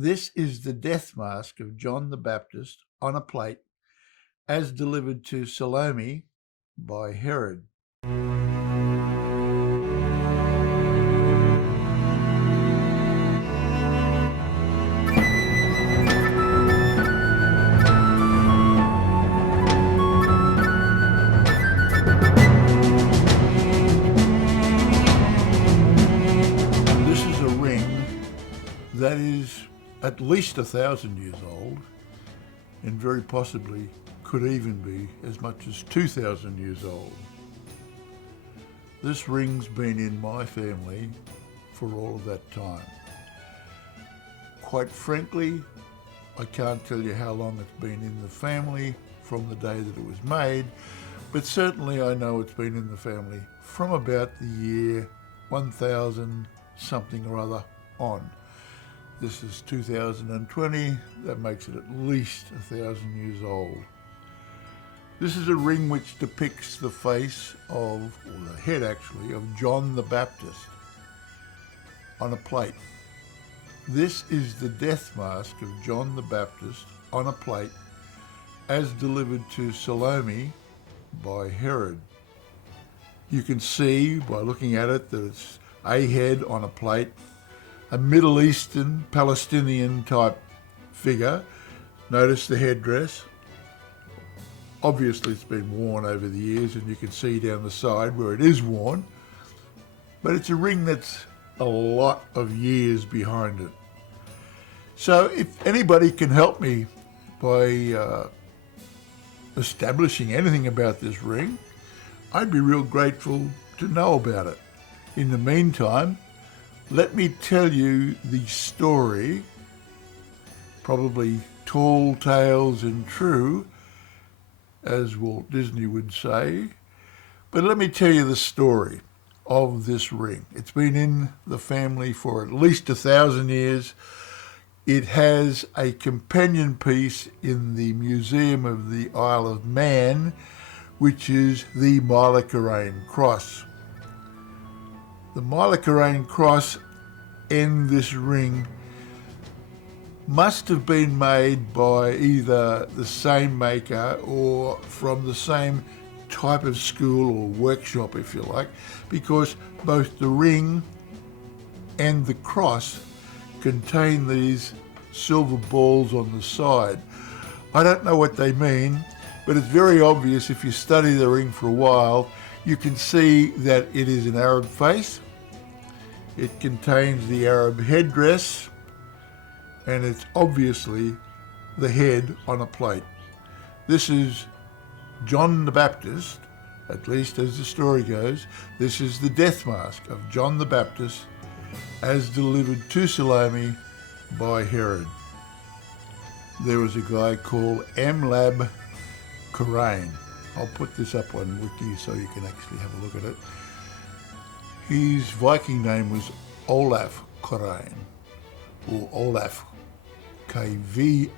This is the death mask of John the Baptist on a plate as delivered to Salome by Herod. This is a ring that is at least 1,000 years old and very possibly could even be as much as 2,000 years old. This ring's been in my family for all of that time. Quite frankly, I can't tell you how long it's been in the family from the day that it was made, but certainly I know it's been in the family from about the year 1000 something or other on. This is 2020, that makes it at least 1,000 years old. This is a ring which depicts the face of, or the head actually, of John the Baptist on a plate. This is the death mask of John the Baptist on a plate as delivered to Salome by Herod. You can see by looking at it that it's a head on a plate, a Middle Eastern, Palestinian type figure. Notice the headdress. Obviously it's been worn over the years and you can see down the side where it is worn, but it's a ring that's a lot of years behind it. So if anybody can help me by establishing anything about this ring, I'd be real grateful to know about it. In the meantime, let me tell you the story, probably tall tales and true, as Walt Disney would say, but let me tell you the story of this ring. It's been in the family for at least 1,000 years. It has a companion piece in the Museum of the Isle of Man, which is the Mylacarene cross. The Mylacarene cross and this ring must have been made by either the same maker or from the same type of school or workshop, if you like, because both the ring and the cross contain these silver balls on the side. I don't know what they mean, but it's very obvious if you study the ring for a while. You can see that it is an Arab face. It contains the Arab headdress, and it's obviously the head on a plate. This is John the Baptist, at least as the story goes. This is the death mask of John the Baptist as delivered to Salome by Herod. There was a guy called Amlab Karain. I'll put this up on Wiki so you can actually have a look at it. His Viking name was Olaf Karain, or Olaf, Kvaran,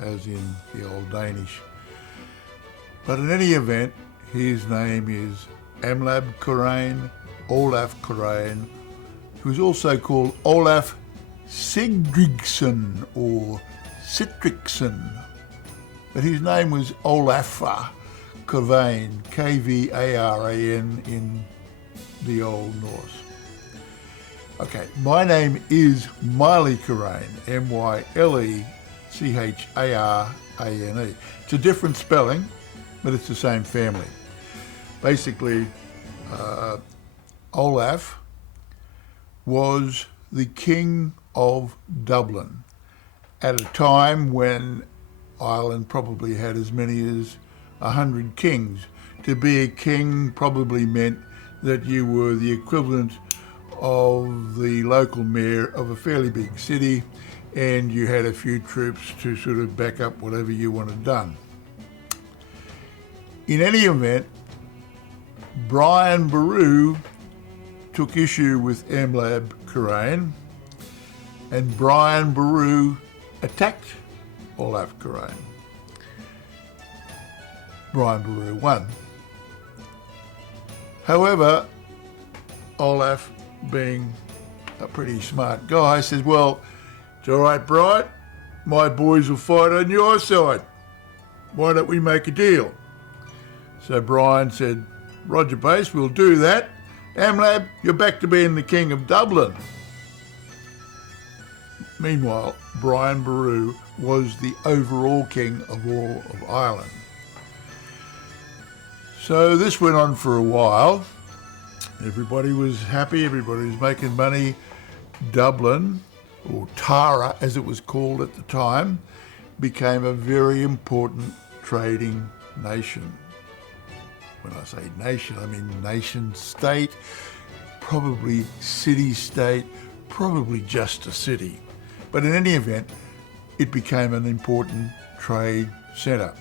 as in the Old Danish. But in any event, his name is Amlab Karain, Olaf Karain, who's also called Olaf Sigtryggsson or Citrixson. But his name was Olafr Kvaran, Kvaran in the Old Norse. Okay, my name is Miley Karain, Mylecharane. It's a different spelling, but it's the same family. Basically, Olaf was the king of Dublin at a time when Ireland probably had as many as 100 kings. To be a king probably meant that you were the equivalent of the local mayor of a fairly big city, and you had a few troops to sort of back up whatever you wanted done. In any event, Brian Boru took issue with Amlab Karain, and Brian Boru attacked Olaf Karain. Brian Boru won. However, Olaf, being a pretty smart guy, says, well, It's all right, Brian. My boys will fight on your side. Why don't we make a deal? So Brian said, Roger base, we'll do that. Amlab, you're back to being the King of Dublin. Meanwhile, Brian Boru was the overall king of all of Ireland. So this went on for a while. Everybody was happy, everybody was making money. Dublin, or Tara as it was called at the time, became a very important trading nation. When I say nation, I mean nation state, probably city state, probably just a city. But in any event, it became an important trade centre.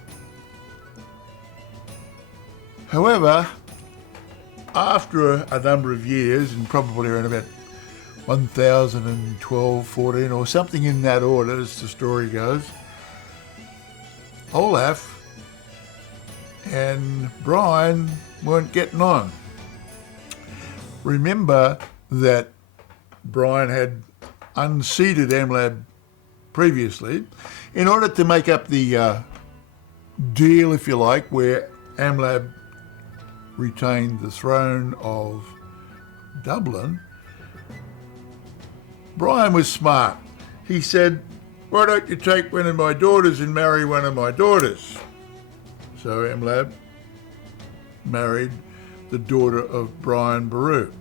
However, after a number of years, and probably around about 1012, 14, or something in that order as the story goes, Olaf and Brian weren't getting on. Remember that Brian had unseated Amlab previously in order to make up the deal, if you like, where Amlab retained the throne of Dublin. Brian was smart. He said, why don't you take one of my daughters and marry one of my daughters? So Amlab married the daughter of Brian Boru.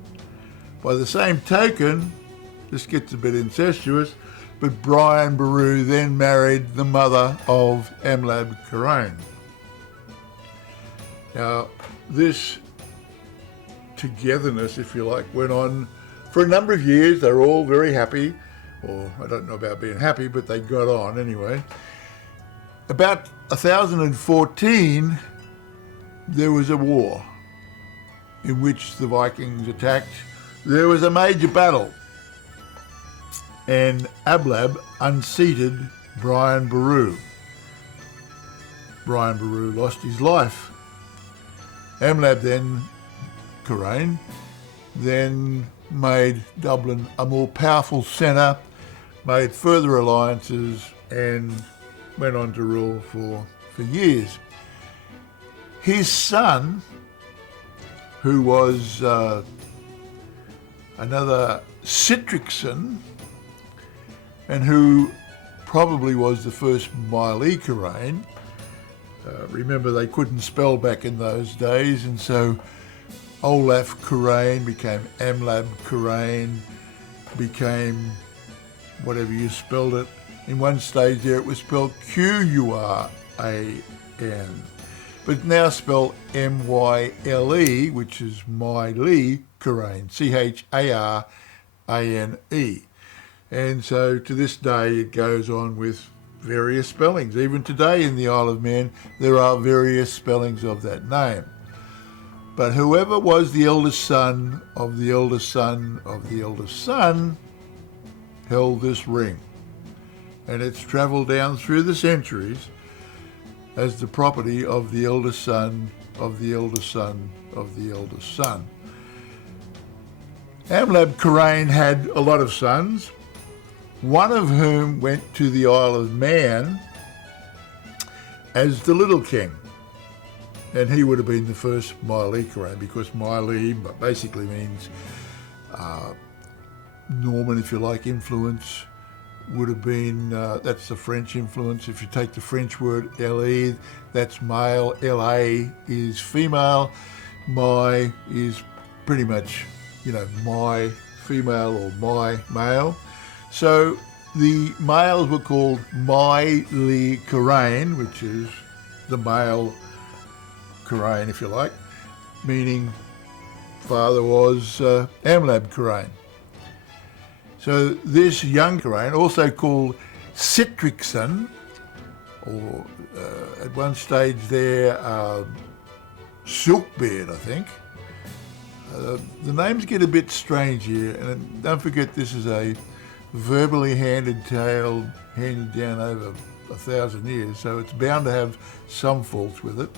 By the same token, this gets a bit incestuous, but Brian Boru then married the mother of Amlab Karain. Now, this togetherness, if you like, went on for a number of years. They were all very happy, or I don't know about being happy, but they got on anyway. About 1014, there was a war in which the Vikings attacked. There was a major battle, and Amlab unseated Brian Boru. Brian Boru lost his life. Amlab then, Karain, then made Dublin a more powerful centre, made further alliances, and went on to rule for years. His son, who was another Citrixon, and who probably was the first Maile Karain. Remember, they couldn't spell back in those days, and so Olaf Karain became Amlab Karain, became whatever you spelled it. In one stage there it was spelled Quran, but now spelled Myle, which is Maile Karain, Charane. And so to this day it goes on with various spellings. Even today in the Isle of Man there are various spellings of that name. But whoever was the eldest son of the eldest son of the eldest son held this ring. And it's travelled down through the centuries as the property of the eldest son of the eldest son of the eldest son. Amlab Karain had a lot of sons, one of whom went to the Isle of Man as the little king. And he would have been the first Maile Karain, because Maile basically means Norman, if you like, influence. Would have been, that's the French influence. If you take the French word LE, that's male, LA is female, my is pretty much, my female or my male. So the males were called Maile Karain, which is the male Karain, if you like, meaning father was Amlab Karain. So this young Karain, also called Citrixon, or at one stage there, Silkbeard, I think. The names get a bit strange here, and don't forget this is a verbally handed tale handed down over 1,000 years, so it's bound to have some faults with it.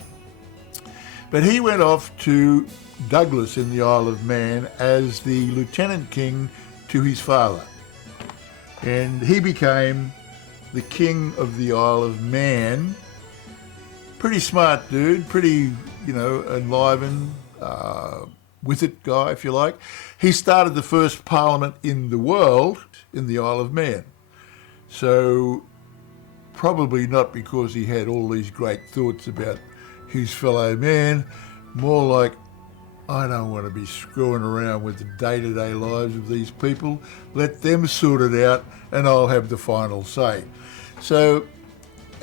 But he went off to Douglas in the Isle of Man as the Lieutenant King to his father. And he became the king of the Isle of Man. Pretty smart dude, pretty, enlivened, with it guy, if you like. He started the first parliament in the world in the Isle of Man. So probably not because he had all these great thoughts about his fellow man, more like, I don't want to be screwing around with the day-to-day lives of these people. Let them sort it out and I'll have the final say. So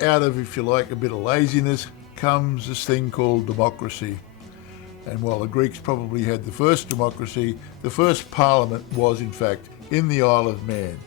out of, if you like, a bit of laziness comes this thing called democracy. And while the Greeks probably had the first democracy, the first parliament was in fact in the Isle of Man.